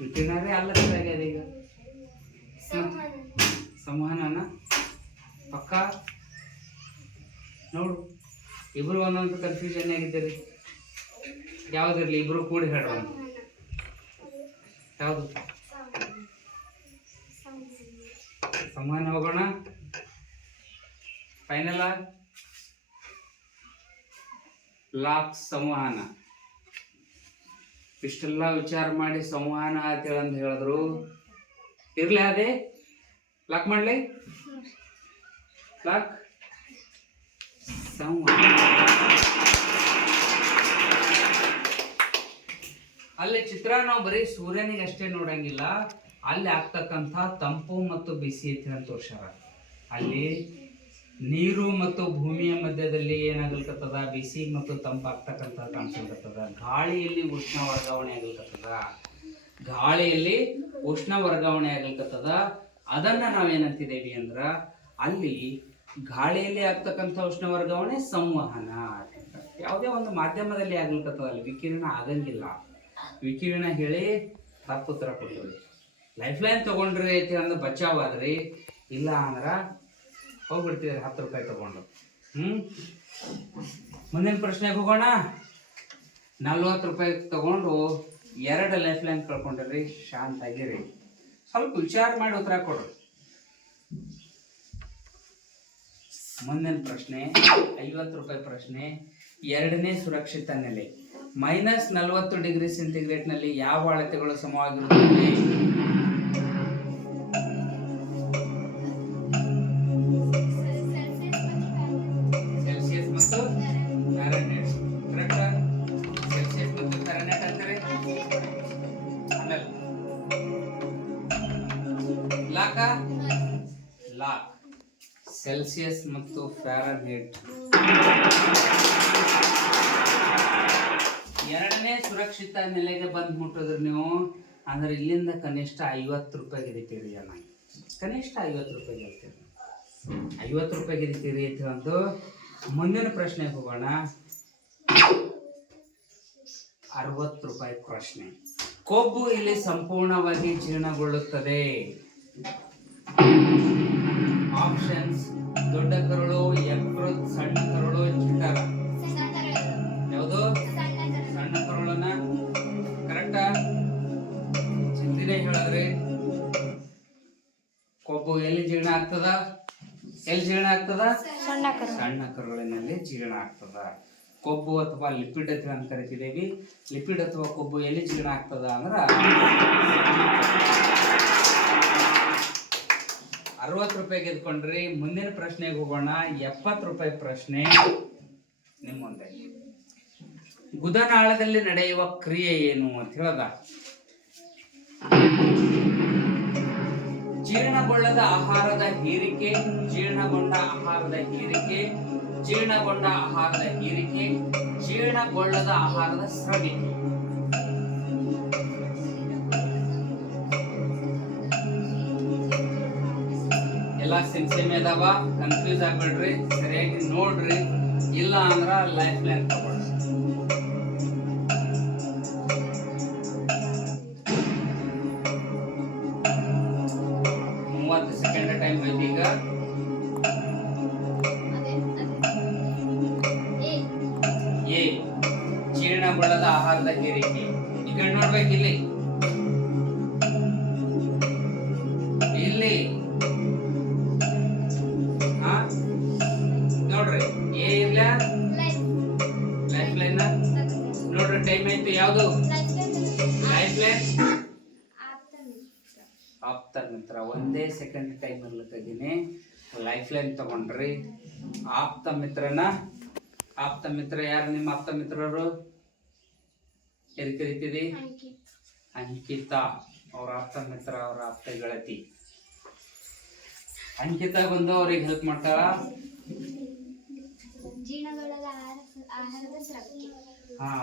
ವಿಕಿರಣರೇ ಅಲ್ಲ ಆಗ್ಯದ. ಈಗ ಸಂವಹನ ಪಕ್ಕ ನೋಡು. ಇಬ್ರು ಒಂದೊಂದು ಕನ್ಫ್ಯೂಷನ್ ಆಗಿದ್ದೀರಿ. ಯಾವ್ದಿರ್ಲಿ ಇಬ್ರು ಕೂಡಿ ಹೇಳುವ. ಯಾವುದು? ಸಂವಹನ ಹೋಗೋಣ. Final lock. ಸಂವಹನ. ಇಷ್ಟೆಲ್ಲ ವಿಚಾರ ಮಾಡಿ ಸಂವಹನ ಅಂತೇಳಂತ ಹೇಳಿದ್ರು. ಇರ್ಲಿ ಅದೇ ಲಾಕ್ ಮಾಡ್ಲಿ. ಲಾಕ್. ಸಂವಹನ. ಅಲ್ಲಿ ಚಿತ್ರ ನಾವು ಬರೀ ಸೂರ್ಯನಿಗೆ ಅಷ್ಟೇ ನೋಡಂಗಿಲ್ಲ, ಅಲ್ಲಿ ಆಗ್ತಕ್ಕಂಥ ತಂಪು ಮತ್ತು ಬಿಸಿ ಅಂತ ತೋರ್ಸ್ಯಾರ. ಅಲ್ಲಿ ನೀರು ಮತ್ತು ಭೂಮಿಯ ಮಧ್ಯದಲ್ಲಿ ಏನಾಗಲ್ಕತ್ತದ? ಬಿಸಿ ಮತ್ತು ತಂಪಾಗ್ತಕ್ಕಂಥ ಕಾಣಿಸ್ಲಿಕ್ಕತ್ತದ. ಗಾಳಿಯಲ್ಲಿ ಉಷ್ಣ ವರ್ಗಾವಣೆ ಆಗ್ಲಿಕ್ಕತ್ತದ. ಗಾಳಿಯಲ್ಲಿ ಉಷ್ಣ ವರ್ಗಾವಣೆ ಆಗ್ಲಿಕ್ಕತ್ತದ. ಅದನ್ನ ನಾವೇನಂತಿದ್ದೇವೆ ಅಂದ್ರ ಅಲ್ಲಿ ಗಾಳಿಯಲ್ಲಿ ಆಗ್ತಕ್ಕಂಥ ಉಷ್ಣ ವರ್ಗಾವಣೆ ಸಂವಹನ. ಯಾವುದೇ ಒಂದು ಮಾಧ್ಯಮದಲ್ಲಿ ಆಗ್ಲಿಕ್ಕತ್ತದ, ಅಲ್ಲಿ ವಿಕಿರಣ ಆಗಂಗಿಲ್ಲ. ವಿಕಿರಣ ಹೇಳಿ ತಪ್ಪು ಉತ್ತರ ಕೊಡ್ತೀವಿ. ಲೈಫ್ ಲೈನ್ ತಗೊಂಡ್ರಿ ಐತಿ ಅಂದ್ರೆ ಬಚಾವಾದ್ರಿ. ಇಲ್ಲ ಅಂದ್ರ ಹೋಗ್ಬಿಡ್ತೀವಿ 10 ರೂಪಾಯಿ ತಗೊಂಡು. ಮುಂದಿನ ಪ್ರಶ್ನೆಗೆ ಹೋಗೋಣ. 40 ರೂಪಾಯಿ ತಗೊಂಡು 2 ಲೈಫ್ ಲೈನ್ ಕಳ್ಕೊಂಡ್ರಿ. ಶಾಂತ ಆಗಿರಿ, ಸ್ವಲ್ಪ ವಿಚಾರ ಮಾಡಿ ಉತ್ತರ ಕೊಡ್ರಿ. ಮುಂದಿನ ಪ್ರಶ್ನೆ 50 ರೂಪಾಯಿ ಪ್ರಶ್ನೆ. 2ನೇ ಸುರಕ್ಷಿತ ನೆಲೆ. -40 ಡಿಗ್ರಿ ಸೆಂಟಿಗ್ರೇಡ್ ನಲ್ಲಿ ಯಾವ ಅಳತೆಗಳು ಸಮವಾಗಿರುತ್ತವೆ? ಸೆಲ್ಸಿಯಸ್ ಮತ್ತು ಫ್ಯಾರನ್ಹೀಟ್. ಕರೆಕ್ಟ್? ಸೆಲ್ಸಿಯಸ್ ಮತ್ತು ಫ್ಯಾರನ್ಹೀಟ್ ಅಂತಾರೆ. ಆಮೇಲೆ ಲಾಕ್. ಸೆಲ್ಸಿಯಸ್ ಮತ್ತು ಫ್ಯಾರನ್ಹೀಟ್. 2ನೇ ಸುರಕ್ಷಿತ ನೆಲೆಗೆ ಬಂದು ಮುಟ್ಟಿದ್ರೆ ನೀವು ಅಂದ್ರೆ ಇಲ್ಲಿಂದ ಕನಿಷ್ಠ 50 ರೂಪಾಯಿ ಗೆದಿತೀರಿ ಜನ. ಕನಿಷ್ಠ 50 ರೂಪಾಯಿ ಗೆಲ್ತೀರಿ. 50 ರೂಪಾಯಿ ಗೆದಿತೀರಿ ಅಂತ ಒಂದು. ಮುಂದಿನ ಪ್ರಶ್ನೆಗೆ ಹೋಗೋಣ. 60 ರೂಪಾಯಿ ಪ್ರಶ್ನೆ. ಕೊಬ್ಬು ಇಲ್ಲಿ ಸಂಪೂರ್ಣವಾಗಿ ಜೀರ್ಣಗೊಳ್ಳುತ್ತದೆ. ಆಪ್ಷನ್ಸ್: ದೊಡ್ಡ ಕರುಳು, ಯಕೃತ್, ಸಣ್ಣ ಕರುಳು, ಜಠರ. ಯಾವುದು? ಸಣ್ಣ ಕರುಳನ್ನ. ಕರೆಕ್ಟಾ? ಚಿಂತನೆ ಹೇಳಿದ್ರಿ. ಕೊಬ್ಬು ಎಲ್ಲಿ ಜೀರ್ಣ ಆಗ್ತದ? ಎಲ್ಲಿ ಜೀರ್ಣ ಆಗ್ತದ? ಸಣ್ಣ ಕರುಳಿನಲ್ಲಿ ಜೀರ್ಣ ಆಗ್ತದ. ಕೊಬ್ಬು ಅಥವಾ ಲಿಪಿಡ್ ಅಂತ ಕರಿತಿದ್ದೇವೆ. ಲಿಪಿಡ್ ಅಥವಾ ಕೊಬ್ಬು ಎಲ್ಲಿ ಜೀರ್ಣ ಆಗ್ತದ ಅಂದ್ರ 60 ರೂಪಾಯಿ ಗೆದ್ಕೊಂಡ್ರಿ. ಮುಂದಿನ ಪ್ರಶ್ನೆಗೆ ಹೋಗೋಣ. 70 ರೂಪಾಯಿ ಪ್ರಶ್ನೆ ನಿಮ್ಮ ಮುಂದೆ. ಗುದನಾಳದಲ್ಲಿ ನಡೆಯುವ ಕ್ರಿಯೆ ಏನು ಅಂತ ಹೇಳದ. ಜೀರ್ಣಗೊಳ್ಳದ ಆಹಾರದ ಹೀರಿಕೆ, ಜೀರ್ಣಗೊಂಡ ಆಹಾರದ ಹೀರಿಕೆ, ಜೀರ್ಣಗೊಂಡ ಆಹಾರದ ಹೀರಿಕೆ, ಜೀರ್ಣಗೊಳ್ಳದ ಆಹಾರದ ಸ್ರವಿಕೆ. ಎಲ್ಲ ಸೇಮ್ ಅದಾವ. ಕನ್ಫ್ಯೂಸ್ ಆಗ್ಬೇಡ್ರಿ, ಸರಿಯಾಗಿ ನೋಡ್ರಿ. ಇಲ್ಲ ಅಂದ್ರ ಲೈಫ್ ಲೈನ್ ತಗೊಳ್ಳಿ. ಸೆಕೆಂಡ್ ಟೈಮ್ ಐತಿ ಈಗ. ಎ ಜೀರ್ಣಗೊಳ್ಳದ ಆಹಾರದ ಹೀರಿಕೆ. ಈ ಕಡೆ ನೋಡ್ಬೇಕು. ಇಲ್ಲಿ ಇಲ್ಲಿ ನೋಡ್ರಿ. ಎ ಇಲ್ಲ ಲೈಫ್ ಲೈನ್ ನೋಡ್ರಿ. ಟೈಮ್ ಐತಿ. ಯಾವುದು ಲೈಫ್ ಲೈನ್? ಆಪ್ತ ಮಿತ್ರ. ಒಂದೇ ಸೆಕೆಂಡ್ ಟೈಮ್ ಅಲ್ಲಿ ಲೈಫ್ ಲೈನ್ ತಗೊಂಡ್ರಿ. ಆಪ್ತ ಮಿತ್ರನ. ಆಪ್ತ ಮಿತ್ರ ಯಾರು? ನಿಮ್ಮ ಆಪ್ತ ಮಿತ್ರರು ಎಲ್ಲಿ ಕರಿತೀರಿ? ಅಂಕಿತಾ. ಅವ್ರ ಆಪ್ತ ಮಿತ್ರ, ಅವ್ರ ಆಪ್ತ ಗೆಳತಿ ಅಂಕಿತಾ ಬಂದು ಅವ್ರಿಗೆ ಹೆಲ್ಪ್ ಮಾಡ್ತಾಳ.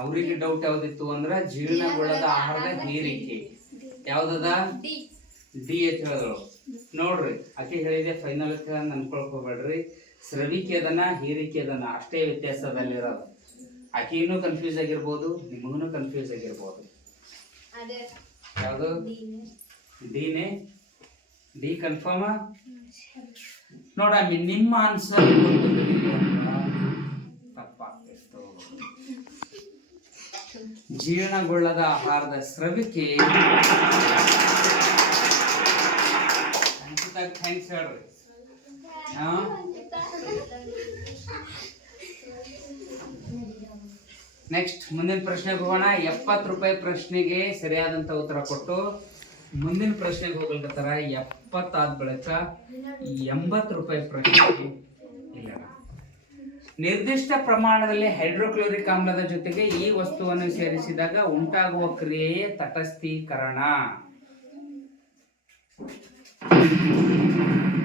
ಅವ್ರಿಗೆ ಡೌಟ್ ಯಾವ್ದಿತ್ತು ಅಂದ್ರ ಜೀರ್ಣಗೊಳ್ಳದ ಆಹಾರದ ಹೀರಿಕೆ. ಯಾವ್ದದ? ಡಿ ಅಂತ ಹೇಳಿದ್ರು. ನೋಡ್ರಿ, ಆಕೆ ಹೇಳಿದೆ ಫೈನಲ್ ಅಂತ ಅನ್ಕೊಳ್ಕೋಬೇಡ್ರಿ. ಸ್ರವಿಕೆ ಅದನ್ನ, ಹೀರಿಕೆ ಅದನ್ನ, ಅಷ್ಟೇ ವ್ಯತ್ಯಾಸದಲ್ಲಿರೋದು. ಆಕೆನೂ ಕನ್ಫ್ಯೂಸ್ ಆಗಿರ್ಬೋದು, ನಿಮಗೂ ಕನ್ಫ್ಯೂಸ್ ಆಗಿರ್ಬೋದು. ಯಾವುದು? ಡಿನೇ? D confirm? ನೋಡಮ್ಮಿ, ನಿಮ್ಮ ಆನ್ಸರ್ ತಪ್ಪಾಗ್ತಿತ್ತು. ಜೀರ್ಣಗೊಳ್ಳದ ಆಹಾರದ ಸ್ರವಿಕೆ. ಥ್ಯಾಂಕ್ಸ್ ಹೇಳ್ರಿ. ನೆಕ್ಸ್ಟ್ ಮುಂದಿನ ಪ್ರಶ್ನೆಗೆ ಹೋಗೋಣ. 70 ರೂಪಾಯಿ ಪ್ರಶ್ನೆಗೆ ಸರಿಯಾದಂತ ಉತ್ತರ ಕೊಟ್ಟು ಮುಂದಿನ ಪ್ರಶ್ನೆಗೆ ಹೋಗ್ಲಿಕತ್ತಾರ. 70 ಆದ ಬಳಿಕ 80 ರೂಪಾಯಿ ಪ್ರಶ್ನೆಗೆ ಇಲ್ಲ. ನಿರ್ದಿಷ್ಟ ಪ್ರಮಾಣದಲ್ಲಿ ಹೈಡ್ರೋಕ್ಲೋರಿಕ್ ಆಮ್ಲದ ಜೊತೆಗೆ ಈ ವಸ್ತುವನ್ನು ಸೇರಿಸಿದಾಗ ಉಂಟಾಗುವ ಕ್ರಿಯೆಯೇ ತಟಸ್ಥೀಕರಣ.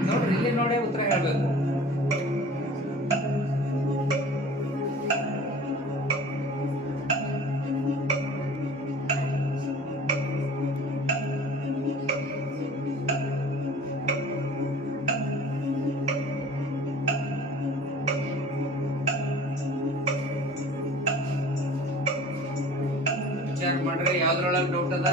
ನೋಡ್ರಿ, ಇಲ್ಲಿ ನೋಡಿ ಉತ್ತರ ಹೇಳ್ಬೇಕು. ವಿಚಾರ ಮಾಡ್ರಿ, ಯಾವ್ದ್ರೊಳಗೆ ಡೌಟ್ ಅದ?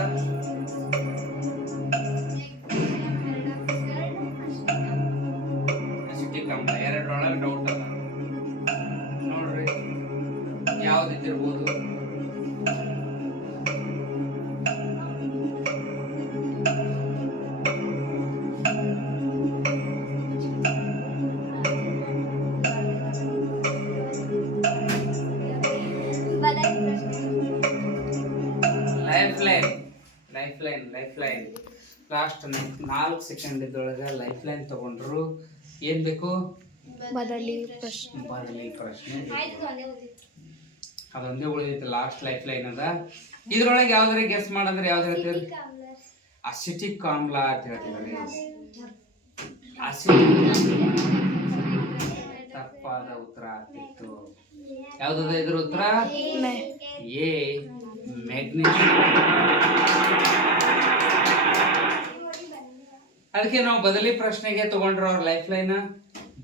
ಎರಡರೊಳಗೆ ಡೌಟ್ ಅದ. ಲೈಫ್ ಲೈನ್ ಲಾಸ್ಟ್ 4 ಸೆಕೆಂಡ್ ಇದ್ರೊಳಗೆ ಲೈಫ್ ಲೈನ್ ತಗೊಂಡ್ರು. ಏನ್ ಬೇಕು? ಬದಲಿ ಪ್ರಶ್ನೆ ಅದೊಂದೇ ಉಳಿದೈತೆ. ಲಾಸ್ಟ್ ಲೈಫ್ ಲೈನ್ ಅದ. ಇದ್ರೊಳಗೆ ಯಾವ್ದಾರ ಗೆಸ್ ಮಾಡಿದ್ರೆ ಯಾವ್ದು ಹೇಳ್ತೀರಿ? ಅಸಿಟಿಕ್ ಆಮ್ಲ ಅಂತ ಹೇಳ್ತಿದ್ದಾರೆ. ತಪ್ಪಾದ ಉತ್ತರ ಆಗ್ತಿತ್ತು. ಯಾವ್ದದ ಇದ್ರ ಉತ್ತರ? A magnesium. ಅದಕ್ಕೆ ನಾವು ಬದಲಿ ಪ್ರಶ್ನೆಗೆ ತಗೊಂಡ್ರ ಅವ್ರ ಲೈಫ್ ಲೈನ್.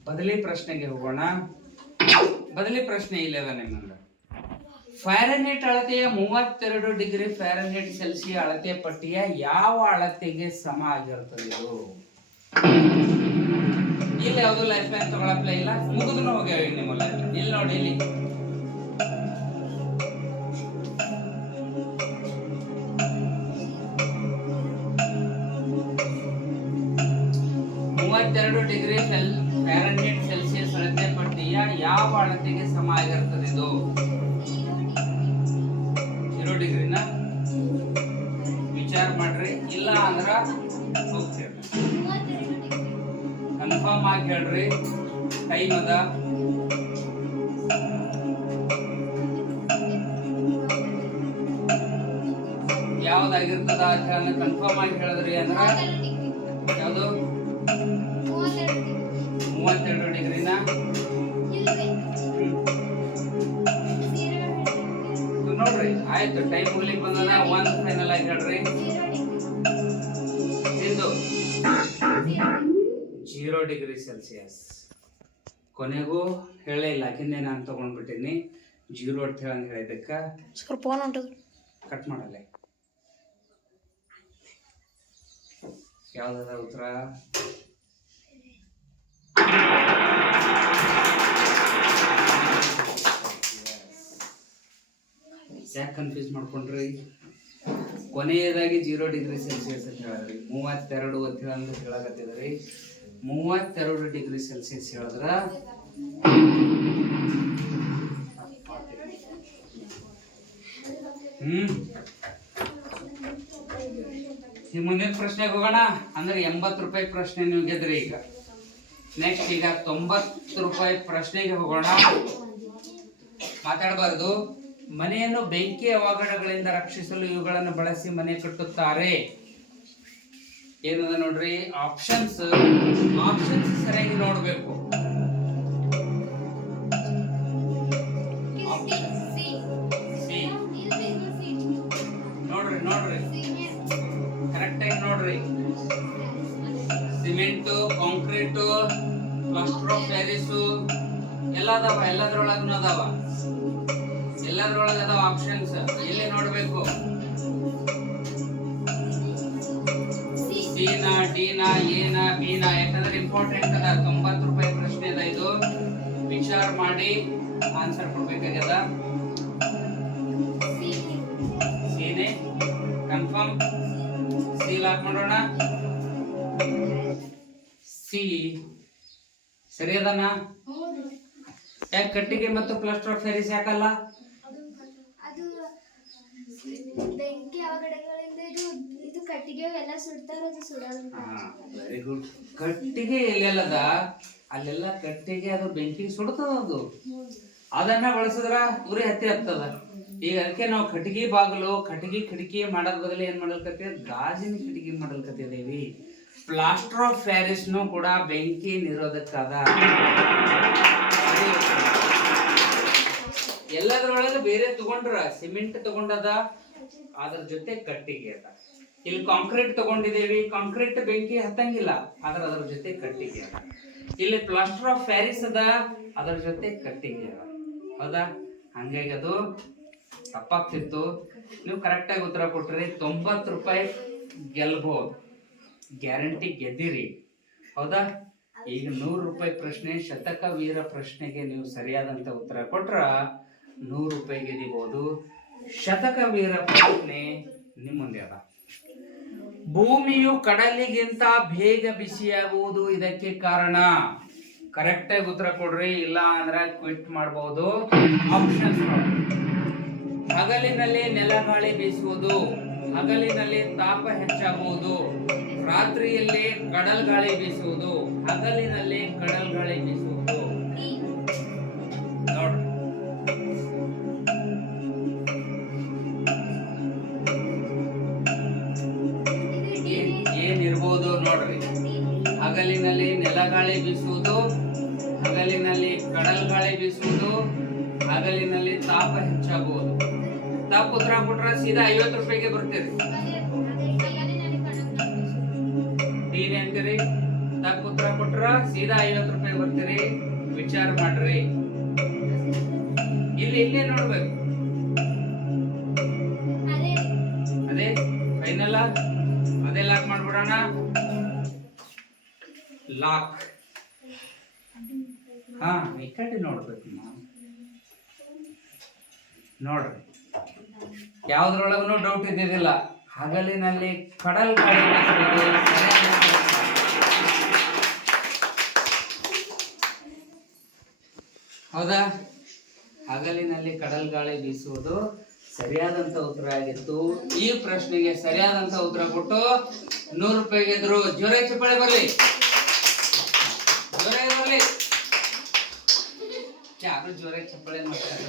ಬದಲಿ ಪ್ರಶ್ನೆಗೆ ಹೋಗೋಣ. ಬದಲಿ ಪ್ರಶ್ನೆ ಇಲ್ಲದ ನಿಮ್ಮಂದ. ಫ್ಯಾರನ್ಹೀಟ್ ಅಳತೆಯ 32 ಡಿಗ್ರಿ ಫ್ಯಾರನ್ಹೀಟ್ ಸೆಲ್ಸಿಯಸ್ ಅಳತೆ ಪಟ್ಟಿಯ ಯಾವ ಅಳತೆಗೆ ಸಮ ಆಗಿರುತ್ತದೆ ಇದು? ಇಲ್ಲಿ ಯಾವುದು ಲೈಫ್ ಲೈನ್ ತಗೊಳಪ್ಲ ಇಲ್ಲ, ಮುಗಿದ್ರು ಹೋಗ್ಯಾವ ನಿಮ್ಮ ಲೈಫ್ ಲೈನ್. ಇಲ್ಲಿ ನೋಡಿ, ಇಲ್ಲಿ 32 ಡಿಗ್ರಿ ಫ್ಯಾರನ್ಹೀಟ್ ಸೆಲ್ಸಿಯಸ್ ಅಳತೆ ಪಟ್ಟಿಯ ಯಾವ ಅಳತೆಗೆ ಸಮ ಆಗಿರುತ್ತದೆ ಇದು? 0 ಡಿಗ್ರಿನ ವಿಚಾರ ಮಾಡ್ರಿ. ಇಲ್ಲ ಅಂದ್ರ ಹೋಗ್ತೀರಿ, ಕನ್ಫರ್ಮ್ ಆಗಿ ಹೇಳ್ರಿ. ಟೈಮ್ ಅದ. ಯಾವ್ದಾಗಿರ್ತದ ಕನ್ಫರ್ಮ್ ಆಗಿ ಹೇಳಿದ್ರಿ ಅಂದ್ರ ಯಾವ್ದು? 32 ಡಿಗ್ರಿನ ನೋಡ್ರಿ. ಆಯ್ತು, ಟೈಮ್ ಮುಗ್ಲಿಕ್ಕೆ ಬಂದದ. ಒಂದು ಫೈನಲ್ ಆಗಿ ಹೇಳ್ರಿ. ಇದು 0 ಡಿಗ್ರಿ ಸೆಲ್ಸಿಯಸ್. ಕೊನೆಗೂ ಹೇಳೇ ಇಲ್ಲ, ಯಾಕೆಂದ್ರೆ ನಾನು ತಗೊಂಡ್ಬಿಟ್ಟಿನಿ 0 ಅಂತ ಹೇಳಿದಕ್ಕ ಕಟ್ ಮಾಡಲ್ಲ. ಯಾವ್ದದ ಉತ್ತರ? ಯಾಕೆ ಕನ್ಫ್ಯೂಸ್ ಮಾಡ್ಕೊಂಡ್ರಿ? ಕೊನೆಯದಾಗಿ 0 ಡಿಗ್ರಿ ಸೆಲ್ಸಿಯಸ್ ಅಂತ ಹೇಳಿದ್ರಿ. 32 ಅಂತ ಹೇಳಕತ್ತಿದ್ರಿ. 32 ಡಿಗ್ರಿ ಸೆಲ್ಸಿಯಸ್ ಹೇಳಿದ್ರ ಈ ಮುಂದಿನ ಪ್ರಶ್ನೆಗೆ ಹೋಗೋಣ. ಅಂದ್ರೆ 80 ರೂಪಾಯಿ ಪ್ರಶ್ನೆ ನೀವು ಗೆದ್ರಿ. ಈಗ ನೆಕ್ಸ್ಟ್ ಈಗ 90 ರೂಪಾಯಿ ಪ್ರಶ್ನೆಗೆ ಹೋಗೋಣ. ಮಾತಾಡಬಾರದು. ಮನೆಯನ್ನು ಬೆಂಕಿ ಅವಘಡಗಳಿಂದ ರಕ್ಷಿಸಲು ಇವುಗಳನ್ನು ಬಳಸಿ ಮನೆ ಕಟ್ಟುತ್ತಾರೆ. ಏನದ ನೋಡ್ರಿ ಆಪ್ಷನ್ಸ್. ಸರಿಯಾಗಿ ನೋಡ್ಬೇಕು. ನೋಡ್ರಿ ಕರೆಕ್ಟ್ ಆಗಿ ನೋಡ್ರಿ. Cement, concrete, plaster of Paris ಎಲ್ಲ ಅದಾವ. ಎಲ್ಲದ್ರೊಳಗೂ ಅದಾವ ಆಪ್ಷನ್ಸ್. ಇಲ್ಲಿ ನೋಡ್ಬೇಕು. ಸಿನಾ, ಡಿನಾ, ಎನಾ, ಬಿನಾ? ಯಾಕಂದ್ರೆ ಇಂಪಾರ್ಟೆಂಟ್ ಅದ. 90 ರೂಪಾಯಿ ಪ್ರಶ್ನೆ ಅದ ಇದು. ವಿಚಾರ ಮಾಡಿ ಆನ್ಸರ್ ಕೊಡ್ಬೇಕಾಗ್ಯದ. ಸಿನೇ ಕನ್ಫರ್ಮ್. ಸಿ ಲಾಕ್ ಮಾಡೋಣ. ಸಿ ಸರಿ ಅದನ? ಯಾಕೆ ಕಟ್ಟಿಗೆ ಮತ್ತು ಪ್ಲಾಸ್ಟರ್ ಆಫ್ ಪ್ಯಾರಿಸ್ ಯಾಕಲ್ಲ? ಬೆಂಕಿ ಅವಘಡಗಳಿಂದ ಇದು ಕಟ್ಟಿಗೆ ಎಲ್ಲ ಸುಡ್ತಾರೆ, ಅದು ಸುಡಲ್ಲ. Very good. ಕಟ್ಟಿಗೆ ಎಲ್ಲೆಲ್ಲದ ಅಲ್ಲೆಲ್ಲ ಕಟ್ಟಿಗೆ ಅದು ಬೆಂಕಿ ಸುಡ್ತದ. ಅದು ಅದನ್ನ ಬಳಸಿದ್ರ ಉರಿ ಹತ್ತಿ ಹತ್ತದ. ಈಗ ಅದಕ್ಕೆ ನಾವು ಕಟ್ಟಿಗೆ ಬಾಗಿಲು, ಕಟ್ಟಿಗೆ ಕಿಟಕಿ ಮಾಡೋದ್ ಬದಲು ಏನ್ ಮಾಡಲ್ಕತ್ತೀವಿ? ಗಾಜಿನ ಕಿಟಕಿ ಮಾಡಲ್ಕತ್ತಿದೇವಿ. ಪ್ಲಾಸ್ಟರ್ ಆಫ್ ಪ್ಯಾರಿಸ್ನು ಕೂಡ ಬೆಂಕಿ ನಿರೋಧಕ ಅದ. ಎಲ್ಲದ್ರೊಳಗೆ ಬೇರೆ ತಗೊಂಡ್ರ ಸಿಮೆಂಟ್ ತಗೊಂಡದ, ಅದ್ರ ಜೊತೆ ಕಟ್ಟಿಗೆ ಅದ. ಇಲ್ಲಿ ಕಾಂಕ್ರೀಟ್ ತಗೊಂಡಿದ್ದೇವಿ, ಕಾಂಕ್ರೀಟ್ ಬೆಂಕಿ ಹತ್ತಂಗಿಲ್ಲ, ಆದ್ರೆ ಅದ್ರ ಜೊತೆ ಕಟ್ಟಿಗೆ ಅದ. ಇಲ್ಲಿ ಪ್ಲಾಸ್ಟರ್ ಆಫ್ ಪ್ಯಾರಿಸ್ ಅದ, ಅದ್ರ ಜೊತೆ ಕಟ್ಟಿಗೆ ಅದ. ಹೌದಾ? ಹಂಗಾಗಿ ಅದು ತಪ್ಪಾಗ್ತಿತ್ತು. ನೀವು ಕರೆಕ್ಟ್ ಆಗಿ ಉತ್ತರ ಕೊಟ್ರಿ. 90 ರೂಪಾಯಿ ಗೆಲ್ಬಹುದು, ಗ್ಯಾರಂಟಿ ಗೆದ್ದಿರಿ. ಹೌದಾ? ಈಗ 100 ರೂಪಾಯಿ ಪ್ರಶ್ನೆ, ಶತಕ ವೀರ ಪ್ರಶ್ನೆಗೆ ನೀವು ಸರಿಯಾದಂತ ಉತ್ತರ ಕೊಟ್ರ 100 ರೂಪಾಯಿ ಗೆದಿಬಹುದು. ಶತಕ ವೀರ ಪ್ರಶ್ನೆ ನಿಮ್ಮ ಮುಂದೆ ಅದ. ಭೂಮಿಯು ಕಡಲಿಗಿಂತ ಬೇಗ ಬಿಸಿಯಾಗುವುದು ಇದಕ್ಕೆ ಕಾರಣ. ಕರೆಕ್ಟ್ ಆಗಿ ಉತ್ತರ ಕೊಡ್ರಿ, ಇಲ್ಲ ಅಂದ್ರೆ ಕ್ವಿಟ್ ಮಾಡಬಹುದು. ಆಪ್ಷನ್ಸ್ ಹಗಲಿನಲ್ಲಿ ನೆಲಗಾಳಿ ಬೀಸುವುದು, ಹಗಲಿನಲ್ಲಿ ತಾಪ ಹೆಚ್ಚಾಗುವುದು, ರಾತ್ರಿಯಲ್ಲಿ ಕಡಲ್ ಗಾಳಿ ಬೀಸುವುದು. ಹಗಲಿನಲ್ಲಿ ಕಡಲ್ ಗಾಳಿ ಬೀಸುವುದು ನೋಡ್ರಿ. ಏನಿರ್ಬೋದು ನೋಡ್ರಿ. ಹಗಲಿನಲ್ಲಿ ನೆಲಗಾಳಿ ಬೀಸುವುದು, ಹಗಲಿನಲ್ಲಿ ಕಡಲ್ ಗಾಳಿ ಬೀಸುವುದು, ಹಗಲಿನಲ್ಲಿ ತಾಪ ಹೆಚ್ಚಾಗುವುದು. ತಪ್ಪು ಉತ್ತರ ಕೊಟ್ರ ಸೀದಾ 50 ರೂಪಾಯಿಗೆ ಬರ್ತೀರಿ. ನೀನ್ ಅಂತೀರಿ ತಪ್ಪು ಉತ್ತರ ಕೊಟ್ರ ಸೀದಾ 50 ರೂಪಾಯಿ ಬರ್ತೀರಿ. ವಿಚಾರ ಮಾಡ್ರಿ. ಇಲ್ಲೇ ನೋಡ್ಬೇಕು. ಅದೇ ಫೈನಲ್ ಅದೇ ಲಾಕ್ ಮಾಡ್ಬಿಡೋಣ. ಲಾಕ್. ಹಾ ಈ ಕಡೆ ನೋಡ್ಬೇಕು ನಾವು. ನೋಡ್ರಿ ಯಾವ್ದ್ರೊಳಗೂ ಡೌಟ್ ಇದ್ದಿದ್ದಿಲ್ಲ. ಹಗಲಿನಲ್ಲಿ ಕಡಲ್ ಗಾಳಿ ಬೀಸುವುದು ಹೌದಾ? ಹಗಲಿನಲ್ಲಿ ಕಡಲ್ ಗಾಳಿ ಬೀಸುವುದು ಸರಿಯಾದಂತ ಉತ್ತರ ಆಗಿತ್ತು. ಈ ಪ್ರಶ್ನೆಗೆ ಸರಿಯಾದಂತ ಉತ್ತರ ಕೊಟ್ಟು 100 ರೂಪಾಯಿ ಗೆದ್ರು. ಜೋರೇ ಚಪ್ಪಾಳೆ ಬರ್ಲಿ, ಜೋರೇ ಬರ್ಲಿ. ಯಾರು ಜೋರೇ ಚಪ್ಪಾಳೆ ಮಾಡ್ತಾರೆ.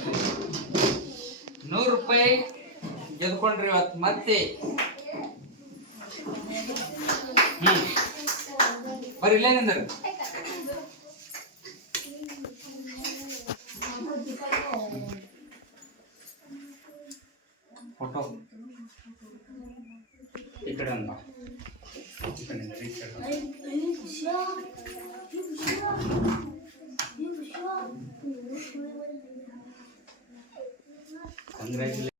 100 ರೂಪಾಯಿ ಗೆದ್ಕೊಂಡ್ರಿ ಇವತ್ತು. ಮತ್ತೆ ಬರ್ರಿ ಇಲ್ಲೇ ನಿಂದ್ರಿ. ಫೋಟೋ ಈ ಕಡೆ ಅಂದ ಕಂಗ್ರ್ಯಾಚುಲೇಷನ್.